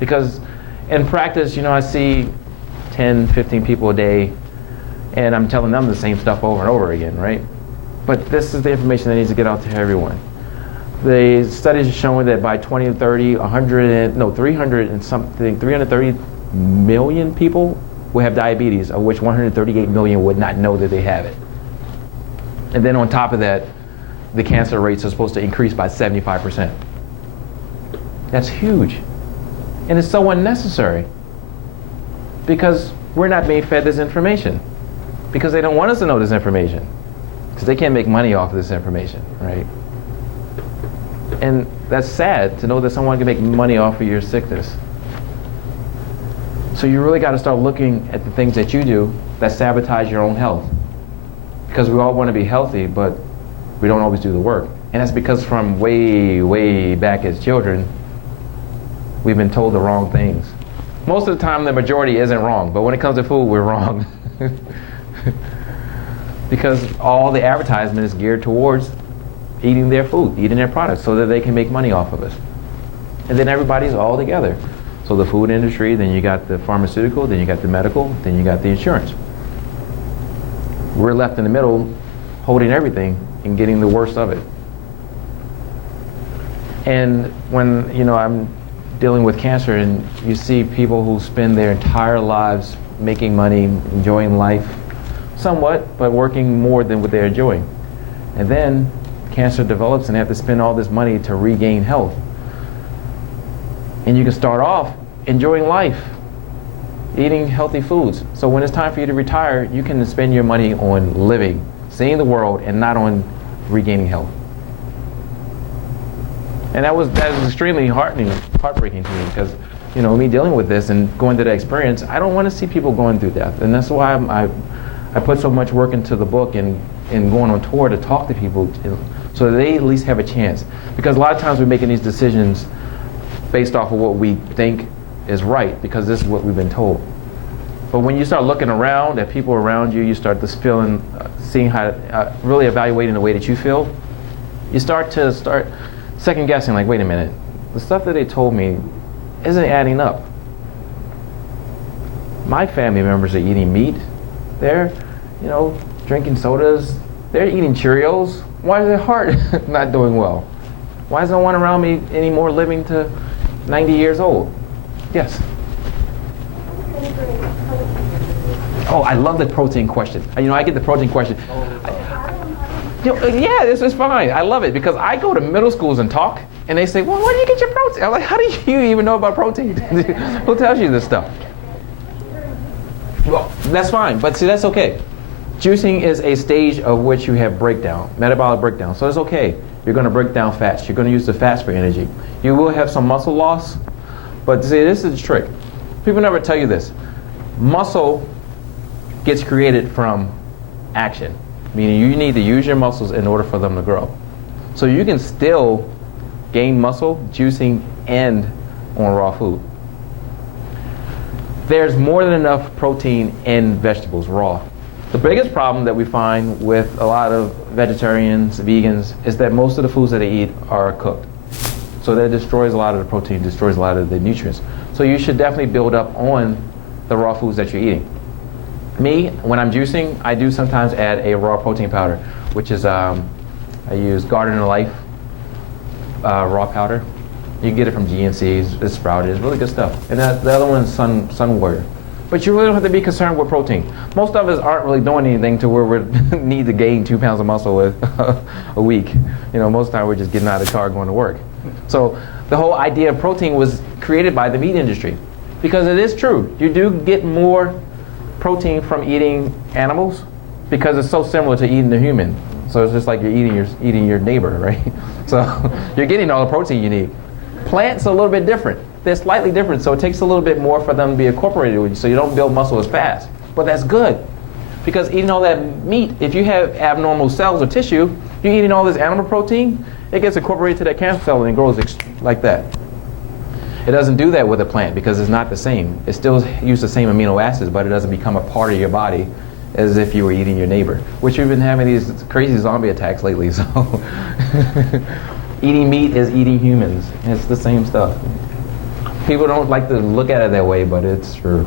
Because in practice, I see 10, 15 people a day, and I'm telling them the same stuff over and over again, right? But this is the information that needs to get out to everyone. The studies are showing that by 2030, 330 million people will have diabetes, of which 138 million would not know that they have it. And then on top of that, the cancer rates are supposed to increase by 75%. That's huge. And it's so unnecessary because we're not being fed this information, because they don't want us to know this information, because they can't make money off of this information, right? And that's sad to know that someone can make money off of your sickness. So you really got to start looking at the things that you do that sabotage your own health, because we all want to be healthy, but we don't always do the work. And that's because from way, way back as children, we've been told the wrong things. Most of the time, the majority isn't wrong, but when it comes to food, we're wrong. Because all the advertisement is geared towards eating their food, eating their products, so that they can make money off of it. And then everybody's all together. So the food industry, then you got the pharmaceutical, then you got the medical, then you got the insurance. We're left in the middle, holding everything and getting the worst of it. And when I'm dealing with cancer, and you see people who spend their entire lives making money, enjoying life somewhat, but working more than what they're enjoying. And then cancer develops and they have to spend all this money to regain health. And you can start off enjoying life, eating healthy foods. So when it's time for you to retire, you can spend your money on living, seeing the world, and not on regaining health. And that was extremely heartbreaking to me, because me dealing with this and going through that experience, I don't want to see people going through death. And that's why I put so much work into the book and going on tour to talk to people so that they at least have a chance. Because a lot of times we're making these decisions based off of what we think is right, because this is what we've been told. But when you start looking around at people around you, you start seeing how, really evaluating the way that you feel, you start second guessing, like, wait a minute, the stuff that they told me isn't adding up. My family members are eating meat. They're, drinking sodas. They're eating Cheerios. Why is their heart not doing well? Why is no one around me anymore living to 90 years old? Yes. Oh, I love the protein question. I get the protein question. Yeah, this is fine. I love it, because I go to middle schools and talk, and they say, well, where do you get your protein? I'm like, how do you even know about protein? Who tells you this stuff? Well, that's fine, but see, that's okay. Juicing is a stage of which you have breakdown, metabolic breakdown, so it's okay. You're going to break down fats. You're going to use the fats for energy. You will have some muscle loss, but see, this is the trick. People never tell you this. Muscle gets created from action, meaning you need to use your muscles in order for them to grow. So you can still gain muscle juicing and on raw food. There's more than enough protein in vegetables, raw. The biggest problem that we find with a lot of vegetarians, vegans, is that most of the foods that they eat are cooked. So that destroys a lot of the protein, destroys a lot of the nutrients. So you should definitely build up on the raw foods that you're eating. Me, when I'm juicing, I do sometimes add a raw protein powder, which is, I use Garden of Life raw powder. You can get it from GNC, it's sprouted, it's really good stuff. And the other one is Sun Warrior. But you really don't have to be concerned with protein. Most of us aren't really doing anything to where we need to gain 2 pounds of muscle a week. Most of the time we're just getting out of the car going to work. So the whole idea of protein was created by the meat industry. Because it is true, you do get more protein from eating animals, because it's so similar to eating the human. So it's just like you're eating your neighbor, right? So you're getting all the protein you need. Plants are a little bit different. They're slightly different, so it takes a little bit more for them to be incorporated with you, so you don't build muscle as fast. But that's good, because eating all that meat, if you have abnormal cells or tissue, you're eating all this animal protein, it gets incorporated to that cancer cell and it grows like that. It doesn't do that with a plant because it's not the same. It still uses the same amino acids, but it doesn't become a part of your body as if you were eating your neighbor, which we've been having these crazy zombie attacks lately, so eating meat is eating humans. It's the same stuff. People don't like to look at it that way, but it's true.